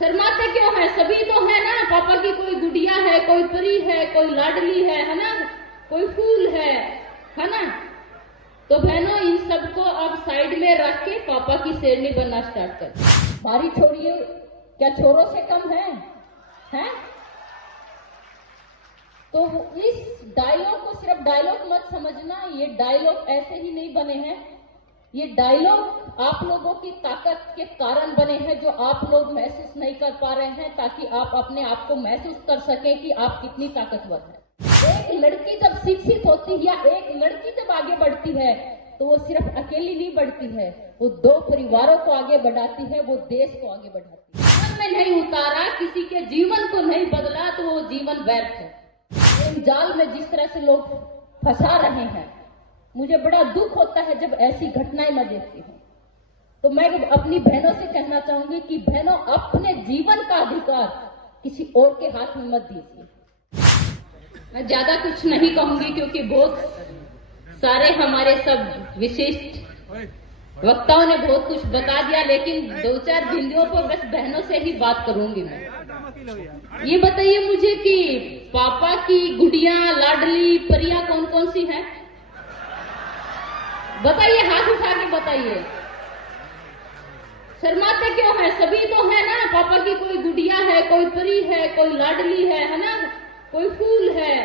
शर्माते क्यों है? सभी तो है ना, पापा की कोई गुड़िया है, कोई परी है, कोई लाडली है ना, कोई फूल है ना। तो बहनों, इन सबको अब साइड में रख के पापा की शेरनी बनना स्टार्ट कर। हमारी छोरियों क्या छोरों से कम है? तो इस डायलॉग को सिर्फ डायलॉग मत समझना, ये डायलॉग ऐसे ही नहीं बने हैं, ये डायलॉग आप लोगों की ताकत के कारण बने हैं, जो आप लोग महसूस नहीं कर पा रहे हैं, ताकि आप अपने आप को महसूस कर सकें कि आप कितनी ताकतवर हैं। एक लड़की जब शिक्षित होती है या एक लड़की जब आगे बढ़ती है, तो वो सिर्फ अकेली नहीं बढ़ती है, वो 2 परिवारों को आगे बढ़ाती है, वो देश को आगे बढ़ाती है। जीवन में नहीं उतारा, किसी के जीवन को नहीं बदला, तो वो जीवन व्यर्थ है। इन जाल में जिस तरह से लोग फंसा रहे हैं, मुझे बड़ा दुख होता है जब ऐसी घटनाएं मैं देखती हूँ। तो मैं अपनी बहनों से कहना चाहूंगी कि बहनों, अपने जीवन का अधिकार किसी और के हाथ में मत दीजिए। मैं ज्यादा कुछ नहीं कहूंगी, क्योंकि बहुत सारे हमारे सब विशिष्ट वक्ताओं ने बहुत कुछ बता दिया, लेकिन 2-4 बिंदुओं पर बस बहनों से ही बात करूंगी मैं। ये बताइए मुझे कि पापा की गुड़िया, लाडली, परियां कौन कौन सी हैं? बताइए, हाथ उठा के बताइए। शर्माते क्यों है? सभी तो है ना, पापा की कोई गुड़िया है, कोई परी है, कोई लाडली है ना, कोई फूल है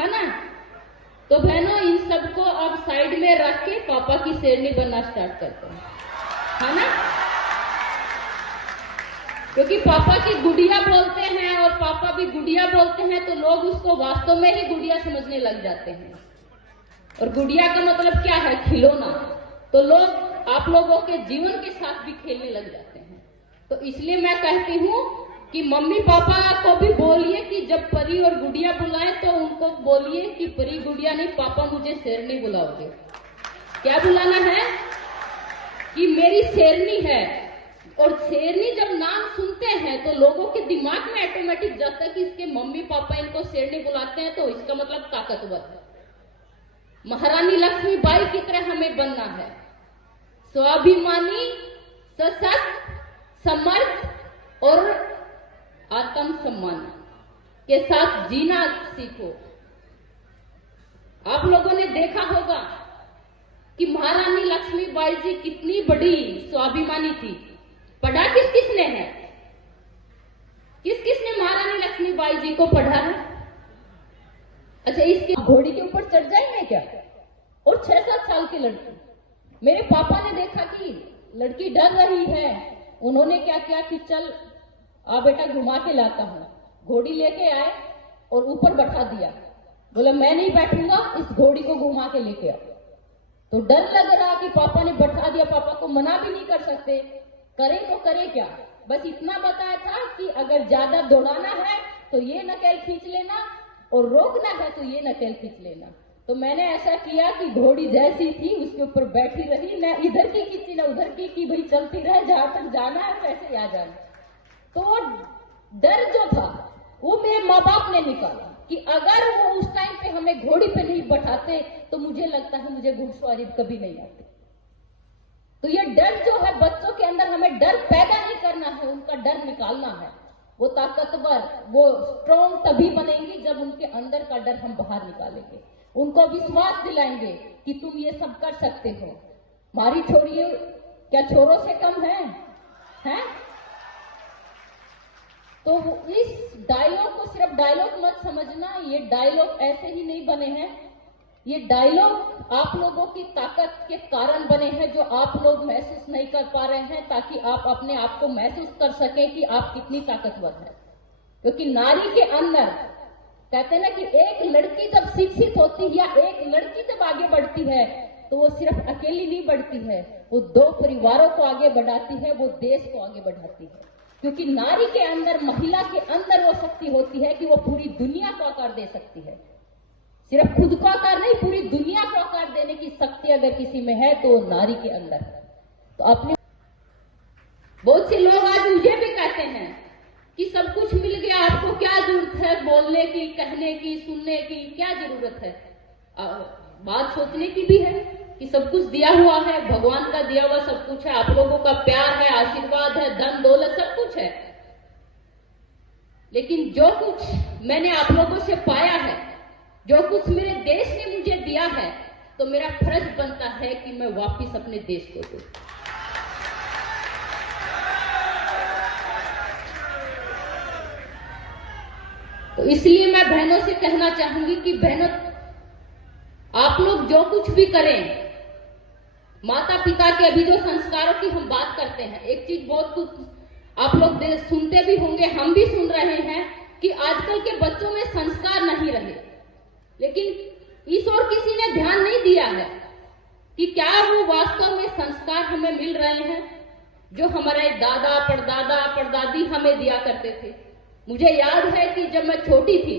ना। तो बहनों, इन सबको अब साइड में रख के पापा की शेरनी बनना स्टार्ट करते हैं, है ना। क्योंकि पापा की गुड़िया बोलते हैं और पापा भी गुड़िया बोलते हैं, तो लोग उसको वास्तव में ही गुड़िया समझने लग जाते हैं। और गुड़िया का मतलब क्या है? खिलौना। तो लोग आप लोगों के जीवन के साथ भी खेलने लग जाते हैं। तो इसलिए मैं कहती हूँ कि मम्मी पापा को भी बोलिए कि जब परी और गुड़िया बुलाए तो उनको बोलिए कि परी गुड़िया नहीं, पापा मुझे शेरनी बुलाओगे। क्या बुलाना है? कि मेरी शेरनी है। और शेरनी जब नाम सुनते हैं तो लोगों के दिमाग में ऑटोमेटिक जाता है कि इसके मम्मी पापा इनको शेरनी बुलाते हैं, तो इसका मतलब ताकतवर है। महारानी लक्ष्मीबाई की तरह हमें बनना है। स्वाभिमानी, सशक्त, समर्थ और आत्मसम्मान के साथ जीना सीखो। आप लोगों ने देखा होगा कि महारानी लक्ष्मीबाई जी कितनी बड़ी स्वाभिमानी थी। पढ़ा किस किसने है? किस किसने महारानी लक्ष्मीबाई जी को पढ़ा है? अच्छा, इसके घोड़ी के ऊपर चढ़ जाएंगे क्या? और 6-7 साल की लड़की। मेरे पापा ने देखा कि लड़की डर रही है, उन्होंने क्या किया कि चल आ बेटा घुमा के लाता हूँ। घोड़ी लेके आए और ऊपर बैठा दिया। बोला मैं नहीं बैठूंगा, इस घोड़ी को घुमा के लेके आ। तो डर लग रहा कि पापा ने बैठा दिया, पापा को मना भी नहीं कर सकते, करे तो करे क्या। बस इतना बताया था कि अगर ज्यादा दौड़ाना है तो ये नकेल खींच लेना, और रोकना है तो ये नकेल खींच लेना। तो मैंने ऐसा किया कि घोड़ी जैसी थी उसके ऊपर बैठी रही, न इधर की खींची न उधर की, कि भाई चलती रहे, जहां तक जाना है वैसे आ जाना। तो डर जो था वो मेरे माँ बाप ने निकाला कि अगर वो उस टाइम पे हमें घोड़ी पे नहीं बैठाते तो मुझे लगता है मुझे घुड़सवारी कभी नहीं आती। तो ये डर जो है बच्चों के अंदर, हमें डर पैदा नहीं करना है, उनका डर निकालना है। वो ताकतवर, वो स्ट्रॉन्ग तभी बनेंगी जब उनके अंदर का डर हम बाहर निकालेंगे, उनको विश्वास दिलाएंगे कि तुम ये सब कर सकते हो। हमारी छोरियों क्या छोरों से कम है? तो इस डायलॉग को सिर्फ डायलॉग मत समझना, ये डायलॉग ऐसे ही नहीं बने हैं, ये डायलॉग आप लोगों की ताकत के कारण बने हैं, जो आप लोग महसूस नहीं कर पा रहे हैं, ताकि आप अपने आप को महसूस कर सकें कि आप कितनी ताकतवर हैं। क्योंकि नारी के अंदर कहते हैं ना कि एक लड़की जब शिक्षित होती है या एक लड़की जब आगे बढ़ती है, तो वो सिर्फ अकेली नहीं बढ़ती है, वो 2 परिवारों को आगे बढ़ाती है, वो देश को आगे बढ़ाती है। क्योंकि नारी के अंदर, महिला के अंदर वो शक्ति होती है कि वो पूरी दुनिया को आकार दे सकती है। सिर्फ खुद को आकार नहीं, पूरी दुनिया को आकार देने की शक्ति अगर किसी में है तो नारी के अंदर है। तो अपने बहुत से लोग आज मुझे भी कहते हैं कि सब कुछ मिल गया, आपको क्या जरूरत है बोलने की, कहने की, सुनने की, क्या जरूरत है? बात सोचने की भी है कि सब कुछ दिया हुआ है, भगवान का दिया हुआ सब कुछ है, आप लोगों का प्यार है, आशीर्वाद है, धन दौलत सब कुछ है। लेकिन जो कुछ मैंने आप लोगों से पाया है, जो कुछ मेरे देश ने मुझे दिया है, तो मेरा फर्ज बनता है कि मैं वापस अपने देश को दूं। तो इसलिए मैं बहनों से कहना चाहूंगी कि बहनों, आप लोग जो कुछ भी करें, माता पिता के अभी जो संस्कारों की हम बात करते हैं, एक चीज बहुत कुछ आप लोग सुनते भी होंगे, हम भी सुन रहे हैं कि आजकल के बच्चों में संस्कार नहीं रहे। लेकिन इस ओर किसी ने ध्यान नहीं दिया है कि क्या वो वास्तव में संस्कार हमें मिल रहे हैं जो हमारे दादा परदादा परदादी हमें दिया करते थे। मुझे याद है कि जब मैं छोटी थी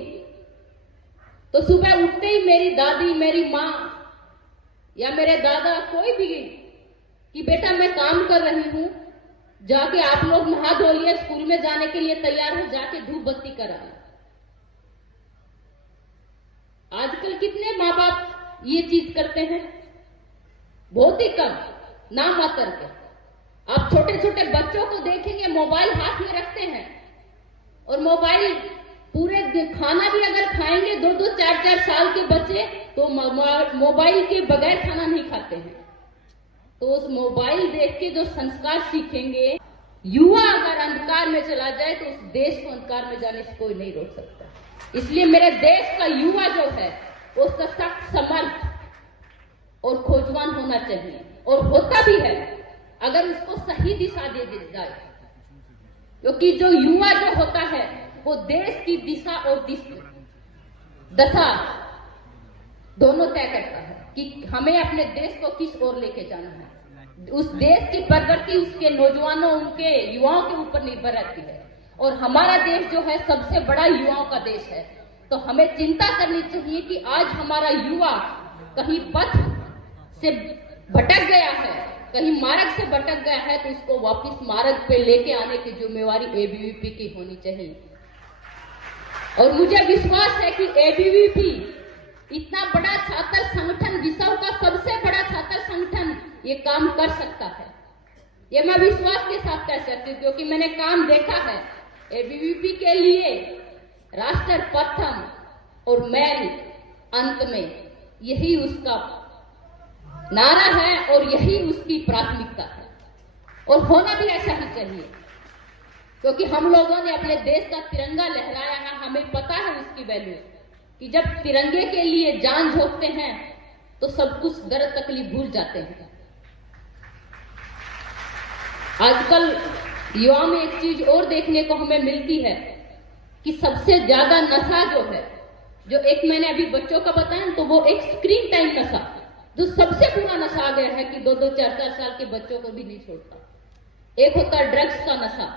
तो सुबह उठते ही मेरी दादी, मेरी माँ या मेरे दादा, कोई भी, कि बेटा मैं काम कर रही हूं, जाके आप लोग नहा धो लिए, स्कूल में जाने के लिए तैयार हो, जाके धूप बत्ती करा। आजकल कितने माँ बाप ये चीज करते हैं? बहुत ही कम, ना मात्र के। आप छोटे छोटे बच्चों को देखेंगे मोबाइल हाथ में रखते हैं, और मोबाइल पूरे खाना भी अगर खाएंगे, 2-2, 4-4 साल के बच्चे तो मोबाइल के बगैर खाना नहीं खाते हैं। तो उस मोबाइल देख के जो संस्कार सीखेंगे, युवा अगर अंधकार में चला जाए तो उस देश को अंधकार में जाने से कोई नहीं रोक सकता। इसलिए मेरे देश का युवा जो है उसका सख्त समर्थ और खोजवान होना चाहिए, और होता भी है अगर उसको सही दिशा दे दी जाए, क्योंकि जो युवा जो होता है वो देश की दिशा और दशा दोनों तय करता है कि हमें अपने देश को किस ओर लेके जाना है। उस देश की प्रगति उसके नौजवानों, उनके युवाओं के ऊपर निर्भर रहती है। और हमारा देश जो है सबसे बड़ा युवाओं का देश है। तो हमें चिंता करनी चाहिए कि आज हमारा युवा कहीं पथ से भटक गया है, कहीं मार्ग से भटक गया है, तो उसको वापस मार्ग पे लेके आने की जिम्मेवारी एबीवीपी की होनी चाहिए। और मुझे विश्वास है कि एबीवीपी इतना बड़ा छात्र संगठन, विश्व का सबसे बड़ा छात्र संगठन, ये काम कर सकता है। ये मैं विश्वास के साथ कह सकती हूँ, क्योंकि मैंने काम देखा है। एबीवीपी के लिए राष्ट्र प्रथम और मैन अंत में, यही उसका नारा है और यही उसकी प्राथमिकता है, और होना भी ऐसा ही चाहिए। क्योंकि हम लोगों ने अपने देश का तिरंगा लहराया है, हमें पता है उसकी वैल्यू, कि जब तिरंगे के लिए जान झोंकते हैं तो सब कुछ दर्द तकलीफ भूल जाते हैं। आजकल युवा में एक चीज और देखने को हमें मिलती है कि सबसे ज्यादा नशा जो है, जो एक मैंने अभी बच्चों का बताया, तो वो एक स्क्रीन टाइम नशा, जो सबसे बुरा नशा आ गया है कि 2-2, 4-4 साल के बच्चों को भी नहीं छोड़ता। एक होता है ड्रग्स का नशा।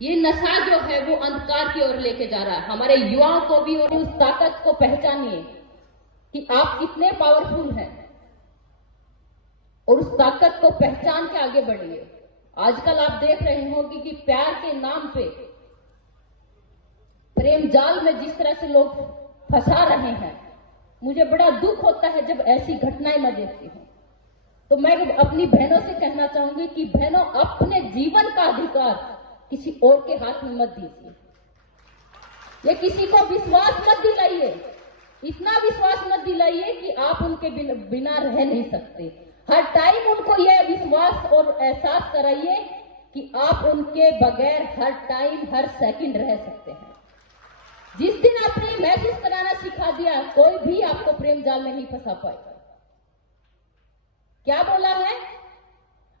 ये नशा जो है वो अंधकार की ओर लेके जा रहा है हमारे युवाओं को भी। और उस ताकत को पहचानिए कि आप कितने पावरफुल हैं, और उस ताकत को पहचान के आगे बढ़िए। आजकल आप देख रहे होंगे कि प्यार के नाम पे प्रेम जाल में जिस तरह से लोग फंसा रहे हैं, मुझे बड़ा दुख होता है जब ऐसी घटनाएं मैं देखती हूं। तो मैं अपनी बहनों से कहना चाहूंगी कि बहनों, अपने जीवन का अधिकार किसी और के हाथ में मत दीजिए। ये किसी को विश्वास मत दिलाइए, इतना विश्वास मत दिलाइए कि आप उनके बिना रह नहीं सकते। हर टाइम उनको यह विश्वास और एहसास कराइए कि आप उनके बगैर हर टाइम, हर सेकंड रह सकते हैं। जिस दिन आपने महसूस कराना सिखा दिया, कोई भी आपको प्रेम जाल में नहीं फंसा पाएगा। क्या बोला है?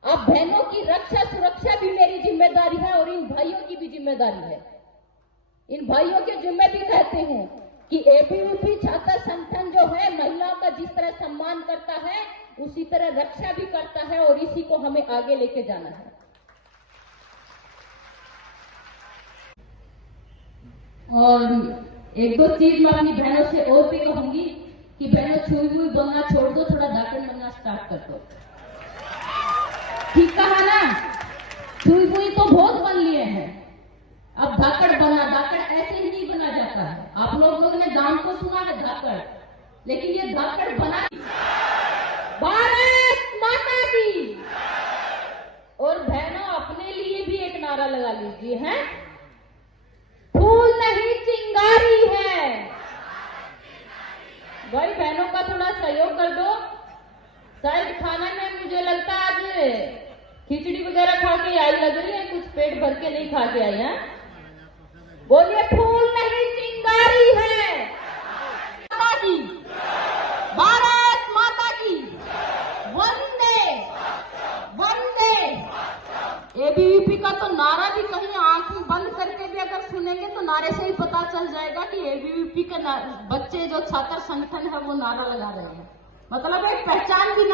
आप बहनों की रक्षा सुरक्षा भी मेरी जिम्मेदारी है, और इन भाइयों की भी जिम्मेदारी है। इन भाइयों के जिम्मे भी कहते हैं कि एबीवीपी छात्र संगठन जो है, महिलाओं का जिस तरह सम्मान करता है, उसी तरह रक्षा भी करता है, और इसी को हमें आगे लेके जाना है। और एक दो चीज मैं अपनी बहनों से और भी कहूंगी कि बहनों, छुई हुई बनना छोड़ दो, थोड़ा धाकड़ बनना स्टार्ट कर दो। ठीक कहा ना? छुई हुई तो बहुत बन लिए हैं, अब धाकड़ बना। धाकड़ ऐसे ही नहीं बना जाता है। आप लोगों ने नाम को सुना है धाकड़, लेकिन ये धाकड़ बना। भारत माता की। और बहनों, अपने लिए भी एक नारा लगा लीजिए, हैं? चिंगारी है। भाई बहनों का थोड़ा सहयोग कर दो। शायद खाना में मुझे लगता है आज खिचड़ी वगैरह खा के आई लग रही है, कुछ पेट भर के नहीं खा के आई है। बोलिए फूल नहीं चिंगारी है। माता की, भारत माता की, वंदे वंदे। एबीवीपी का तो नारा भी कहीं आंख बंद करके भी अगर सुनेंगे तो नारे से ही पता चल जाएगा कि एबीवीपी के बच्चे जो छात्र संगठन है वो नारा लगा रहे हैं। मतलब एक पहचान भी